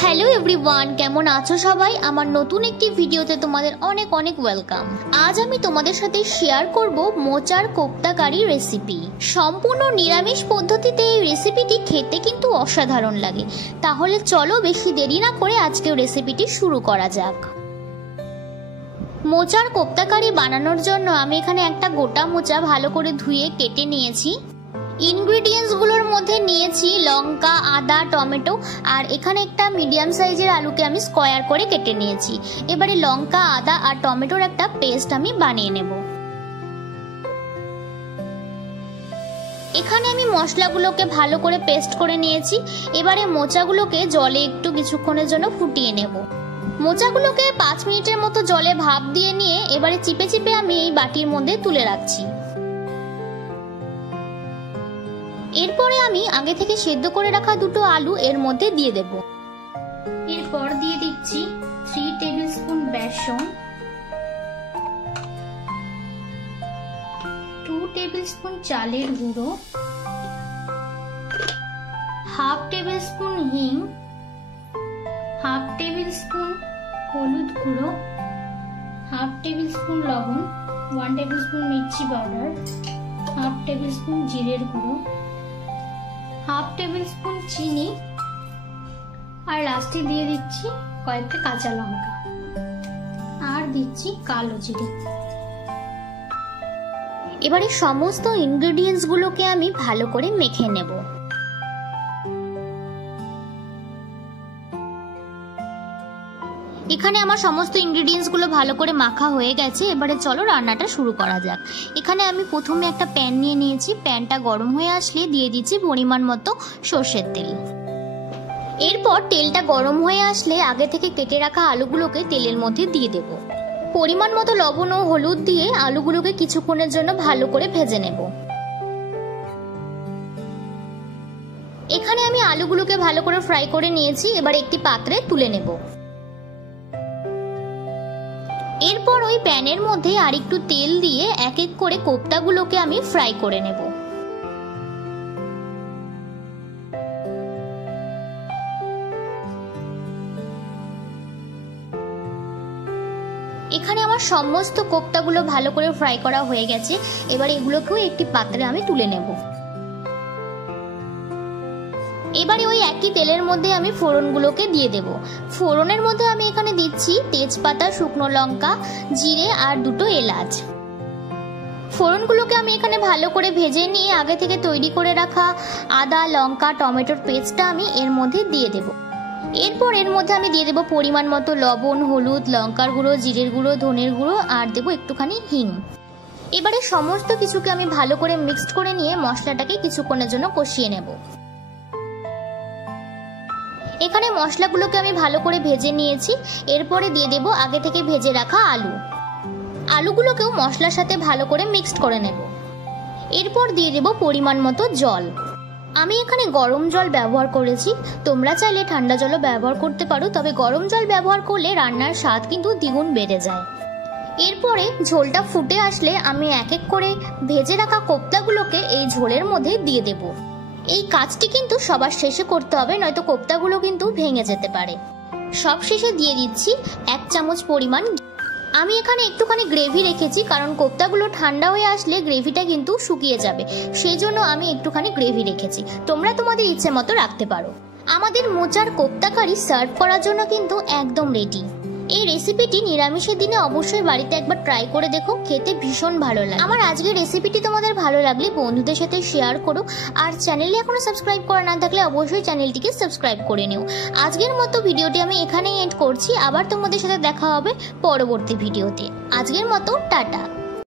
Hello everyone, কেমন আছো সবাই? আমার নতুন একটি ভিডিওতে তোমাদের অনেক অনেক ওয়েলকাম। আজ আমি তোমাদের সাথে শেয়ার করব মোচার কোপ্তা কারি রেসিপি। সম্পূর্ণ নিরামিষ পদ্ধতিতে এই রেসিপিটি খেতে কিন্তু অসাধারণ লাগে। তাহলে চলো বেশি দেরি না করে আজকের রেসিপিটি শুরু করা যাক। মোচার কোপ্তা কারি বানানোর জন্য আমি এখানে একটা গোটা মোচা ভালো করে ধুয়ে কেটে নিয়েছি। ইনগ্রিডিয়েন্টস গুলোর মধ্যে নিয়েছি লঙ্কা, আদা, টমেটো আর এখানে একটা মিডিয়াম সাইজের আলুকে আমি স্কোয়ার করে কেটে নিয়েছি। এবারে লঙ্কা, আদা আর টমেটোর একটা পেস্ট আমি বানিয়ে নেব। এখানে আমি মশলাগুলোকে ভালো করে পেস্ট করে নিয়েছি। এবারে মোচাগুলোকে জলে একটু কিছুক্ষণের জন্য ফুটিয়ে নেব। মোচাগুলোকে 5 মিনিটের মতো জলে ভাপ দিয়ে নিয়ে এবারে চিপে চিপে আমি এই বাটির মধ্যে তুলে রাখছি। এরপরে আমি আগে থেকে সেদ্ধ করে রাখা দুটো আলু এর মধ্যে দিয়ে দেব। এরপর দিয়ে দিচ্ছি 3 টেবিলস্পুন বেসন, 2 টেবিলস্পুন চালের গুঁড়ো, 1/2 টেবিলস্পুন হিং, 1/2 টেবিলস্পুন হলুদ গুঁড়ো, 1/2 টেবিলস্পুন লবণ, 1 টেবিলস্পুন মির্চি পাউডার, 1/2 টেবিলস্পুন জিরের গুঁড়ো, 1/2 টেবিলস্পুন চিনি আর লাস্টে দিয়ে দিচ্ছি কয়েকটা কাঁচা লঙ্কা আর দিচ্ছি কালো জিরে। এবারে সমস্ত ইনগ্রেডিয়েন্টস গুলোকে আমি ভালো করে মেখে নেব। এখানে আমার সমস্ত ইনগ্রেডিয়েন্টস গুলো ভালো করে মাখা হয়ে গেছে। এবারে চলো রান্নাটা শুরু করা যাক। এখানে আমি প্রথমে একটা প্যান নিয়ে নিয়েছি। প্যানটা গরম হয়ে আসলে দিয়ে দিচ্ছি পরিমাণ মতো সর্ষের তেল। এরপর তেলটা গরম হয়ে আসলে আগে থেকে কেটে রাখা আলুগুলোকে তেলের মধ্যে দিয়ে দেব। পরিমাণ মতো লবণ ও হলুদ দিয়ে আলুগুলোকে কিছুক্ষণের জন্য ভালো করে ভেজে নেব। এখানে আমি আলুগুলোকে ভালো করে ফ্রাই করে নিয়েছি। এবার একটি পাত্রে তুলে নেব। এরপর ওই প্যানের মধ্যে আরেকটু তেল দিয়ে এক এক করে কোপ্তাগুলোকে আমি ফ্রাই করে নেব। এখানে আমার সমস্ত কোপ্তাগুলো ভালো করে ফ্রাই করা হয়ে গেছে। এবার এগুলোকেও একটি পাত্রে আমি তুলে নেব। এবারে ওই একই তেলের মধ্যে আমি ফোড়নগুলোকে দিয়ে দেব। ফোড়নের মধ্যে আমি এখানে দিচ্ছি তেজপাতা, শুকনো লঙ্কা, জিরে আর 2টো এলাচ। ফোড়নগুলোকে আমি এখানে ভালো করে ভেজে নিয়ে আগে থেকে তৈরি করে রাখা আদা, লঙ্কা, টমেটোর পেস্টটা আমি এর মধ্যে দিয়ে দেব। এরপর এর মধ্যে আমি দিয়ে দেব পরিমাণ মতো লবণ, হলুদ, লঙ্কার গুঁড়ো, জিরের গুঁড়ো, ধনের গুঁড়ো আর দেব একটুখানি হিং। এবারে সমস্ত কিছুকে আমি ভালো করে মিক্সড করে নিয়ে মশলাটাকে কিছুক্ষণের জন্য কষিয়ে নেব। এখানে মশলাগুলোকে আমি ভালো করে ভেজে নিয়েছি। এরপরে দিয়ে দেব আগে থেকে ভেজে রাখা আলু। আলুগুলোকেও মশলার সাথে ভালো করে মিক্সড করে নেব। এরপর দিয়ে দেব পরিমাণ মতো জল। আমি এখানে গরম জল ব্যবহার করেছি। তোমরা চাইলে ঠান্ডা জলও ব্যবহার করতে পারো, তবে গরম জল ব্যবহার করলে রান্নার স্বাদ কিন্তু দ্বিগুণ বেড়ে যায়। এরপরে ঝোলটা ফুটে আসলে আমি এক এক করে ভেজে রাখা কোপ্তাগুলোকে এই ঝোলের মধ্যে দিয়ে দেব। এই কাজটি কিন্তু সবার শেষে করতে হবে, নয়তো কোপ্তাগুলো কিন্তু ভেঙে যেতে পারে। সব শেষে দিয়ে দিচ্ছি 1 চামচ পরিমাণ। আমি এখানে একটুখানি গ্রেভি রেখেছি, কারণ কোপ্তাগুলো ঠান্ডা হয়ে আসলে গ্রেভিটা কিন্তু শুকিয়ে যাবে, সেই জন্য আমি একটুখানি গ্রেভি রেখেছি। তোমরা তোমাদের ইচ্ছে মতো রাখতে পারো। আমাদের মোচার কোপ্তা কারি সার্ভ করার জন্য কিন্তু একদম রেডি। এই রেসিপিটি নিরামিষের দিনে অবশ্যই বাড়িতে একবার ট্রাই করে দেখো, খেতে ভীষণ ভালো লাগে। আমার আজকের রেসিপিটি তোমাদের ভালো লাগলে বন্ধুদের সাথে শেয়ার করো, আর চ্যানেলে এখনো সাবস্ক্রাইব করা না থাকলে অবশ্যই চ্যানেলটিকে সাবস্ক্রাইব করে নিও। আজকের মতো ভিডিওটি আমি এখানেই এন্ড করছি। আবার তোমাদের সাথে দেখা হবে পরবর্তী ভিডিওতে। আজকের মতো টাটা।